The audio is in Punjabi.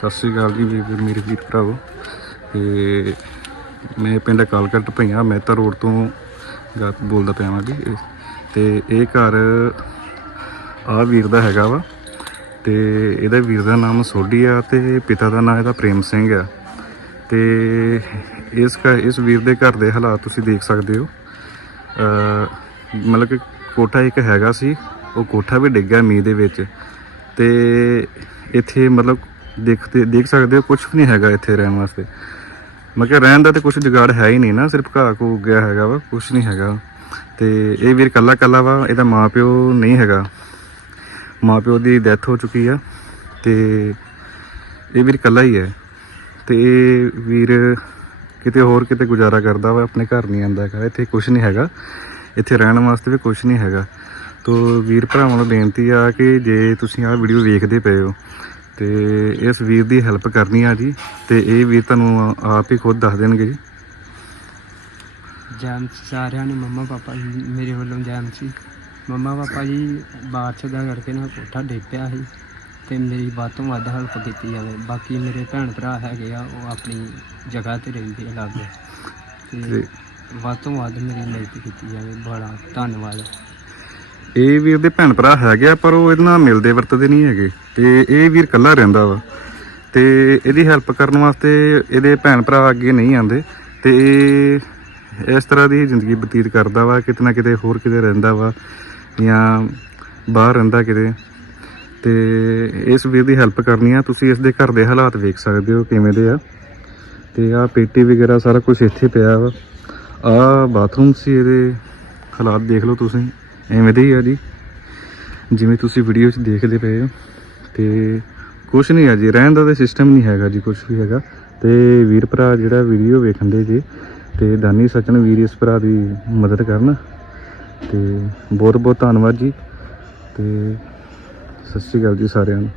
ਸਤਿ ਸ਼੍ਰੀ ਅਕਾਲ ਜੀ ਵੀਰ ਮੇਰੇ ਵੀਰ ਭਰਾਵੋ। ਤੇ ਮੈਂ ਪਿੰਡ ਕਾਲਕਟ ਭਈਆ ਮਹਿਤਾ ਰੋਡ ਤੋਂ ਗੱਲ ਬੋਲਦਾ ਪਿਆ ਵਾਂ ਜੀ। ਇਹ- ਤੇ ਇਹ ਘਰ ਆ ਵੀਰ ਦਾ ਹੈਗਾ ਵਾ। ਤੇ ਇਹਦਾ ਵੀਰ ਦਾ ਨਾਮ ਸੋਢੀ ਆ ਤੇ ਪਿਤਾ ਦਾ ਨਾਮ ਇਹਦਾ ਪ੍ਰੇਮ ਸਿੰਘ ਆ। ਤੇ ਇਸ ਇਸ ਵੀਰ ਦੇ ਘਰ ਦੇ ਹਾਲਾਤ ਤੁਸੀਂ ਦੇਖ ਸਕਦੇ ਹੋ। ਮਤਲਬ ਕਿ ਕੋਠਾ ਇੱਕ ਹੈਗਾ ਸੀ, ਉਹ ਕੋਠਾ ਵੀ ਡਿੱਗ ਗਿਆ ਮੀਂਹ ਦੇ ਵਿੱਚ। ਤੇ ਇੱਥੇ ਮਤਲਬ ਦੇਖਦੇ ਦੇਖ ਸਕਦੇ ਹੋ ਕੁਝ ਵੀ ਨਹੀਂ ਹੈਗਾ ਇੱਥੇ ਰਹਿਣ ਵਾਸਤੇ। ਮੈਂ ਕਿਹਾ ਰਹਿਣ ਦਾ ਤੇ ਕੁਝ ਜੁਗਾੜ ਹੈ ਹੀ ਨਹੀਂ ਨਾ, ਸਿਰਫ ਘਾਹ ਕੋ ਗਿਆ ਹੈਗਾ ਵਾ ਕੁਝ ਨਹੀਂ ਹੈਗਾ। ਤੇ ਇਹ ਵੀਰ ਕੱਲਾ ਕੱਲਾ ਵਾ, ਇਹਦਾ ਮਾਪਿਓ ਨਹੀਂ ਹੈਗਾ। ਮਾਪਿਓ ਦੀ ਡੈਥ ਹੋ ਚੁੱਕੀ ਆ, ਤੇ ਇਹ ਵੀਰ ਕੱਲਾ ਹੀ ਹੈ। ਤੇ ਇਹ ਵੀਰ ਕਿਤੇ ਹੋਰ ਕਿਤੇ ਗੁਜ਼ਾਰਾ ਕਰਦਾ ਵਾ, ਆਪਣੇ ਘਰ ਨਹੀਂ ਆਂਦਾ ਹੈਗਾ, ਇੱਥੇ ਕੁਝ ਨਹੀਂ ਹੈਗਾ। ਇੱਥੇ ਰਹਿਣ ਵਾਸਤੇ ਵੀ ਕੁਝ ਨਹੀਂ ਹੈਗਾ। ਤੋ ਵੀਰ ਭਰਾਵਾਂ ਨੂੰ ਬੇਨਤੀ ਆ ਕਿ ਜੇ ਤੁਸੀਂ ਆਹ ਵੀਡੀਓ ਵੇਖਦੇ ਪਏ ਹੋ ਤੇ ਇਸ ਵੀਰ ਦੀ ਹੈਲਪ ਕਰਨੀ ਆ ਜੀ ਤੇ ਇਹ ਵੀਰ ਤੁਹਾਨੂੰ ਆਪ ਹੀ ਖੁਦ ਦੱਸ ਦੇਣਗੇ ਜੀ। ਜੈਮ ਸਾਰਿਆਂ ਨੂੰ ਮੰਮਾ ਪਾਪਾ ਜੀ ਮੇਰੇ ਵੱਲੋਂ ਜੈਮ ਸੀ। ਮੰਮਾ ਪਾਪਾ ਜੀ ਬਾਰਿਸ਼ ਦਾ ਕਰਕੇ ਨਾ ਕੋਠਾ ਡਿੱਗ ਪਿਆ ਸੀ ਤੇ ਮੇਰੀ ਵੱਧ ਤੋਂ ਵੱਧ ਹੈਲਪ ਕੀਤੀ ਜਾਵੇ। ਬਾਕੀ ਮੇਰੇ ਭੈਣ ਭਰਾ ਹੈਗੇ ਆ ਉਹ ਆਪਣੀ ਜਗ੍ਹਾ ਤੇ ਰਹਿੰਦੇ ਆ ਲਾਗੇ। ਤੇ ਤੇ ਵੱਧ ਤੋਂ ਵੱਧ ਮੇਰੀ ਮਦਦ ਕੀਤੀ ਜਾਵੇ। ਬੜਾ ਧੰਨਵਾਦ। ਇਹ ਵੀਰ ਦੇ ਭੈਣ ਭਰਾ ਹੈਗੇ ਆ, ਪਰ ਉਹ ਇਹਦੇ ਨਾਲ ਮਿਲਦੇ ਵਰਤਦੇ ਨਹੀਂ ਹੈਗੇ। ਤੇ ਇਹ ਵੀਰ ਇਕੱਲਾ ਰਹਿੰਦਾ ਵਾ। ਤੇ ਇਹਦੀ ਹੈਲਪ ਕਰਨ ਵਾਸਤੇ ਇਹਦੇ ਭੈਣ ਭਰਾ ਅੱਗੇ ਨਹੀਂ ਆਉਂਦੇ। ਤੇ ਇਹ ਇਸ ਤਰ੍ਹਾਂ ਦੀ ਜ਼ਿੰਦਗੀ ਬਤੀਤ ਕਰਦਾ ਵਾ, ਕਿਤੇ ਨਾ ਕਿਤੇ ਹੋਰ ਕਿਤੇ ਰਹਿੰਦਾ ਵਾ, ਜਾਂ ਬਾਹਰ ਰਹਿੰਦਾ ਕਿਤੇ। ਤੇ ਇਸ ਵੀਰ ਦੀ ਹੈਲਪ ਕਰਨੀ ਆ। ਤੁਸੀਂ ਇਸ ਦੇ ਘਰ ਦੇ ਹਾਲਾਤ ਵੇਖ ਸਕਦੇ ਹੋ ਕਿਵੇਂ ਦੇ ਆ। ਤੇ ਆ ਪੇਟੀ ਵਗੈਰਾ ਸਾਰਾ ਕੁਝ ਇੱਥੇ ਪਿਆ ਵਾ। ਆ ਬਾਥਰੂਮ ਸੀ ਇਹਦੇ। ਹਾਲਾਤ ਦੇਖ ਲਓ ਤੁਸੀਂ। ਐਵੇਂ ਦੇ ਹੀ ਆ ਜੀ। ਜਿਵੇਂ ਤੁਸੀਂ ਵੀਡੀਓ 'ਚ ਦੇਖਦੇ ਪਏ ਹੋ। ਤੇ ਕੁਛ ਨਹੀਂ ਆ ਜੀ, ਰਹਿਣ ਦਾ ਤਾਂ ਸਿਸਟਮ ਨਹੀਂ ਹੈਗਾ ਜੀ, ਕੁਛ ਵੀ ਹੈਗਾ। ਤੇ ਵੀਰ ਭਰਾ ਜਿਹੜਾ ਵੀਡੀਓ ਵੇਖਣ ਦੇ ਜੀ, ਤੇ ਦਾਨੀ ਸੱਜਣ ਵੀਰ ਇਸ ਭਰਾ ਦੀ ਮਦਦ ਕਰਨ। ਤੇ ਬਹੁਤ ਬਹੁਤ ਧੰਨਵਾਦ ਜੀ। ਤੇ ਸਤਿ ਸ਼੍ਰੀ ਅਕਾਲ ਜੀ ਸਾਰਿਆਂ ਨੂੰ।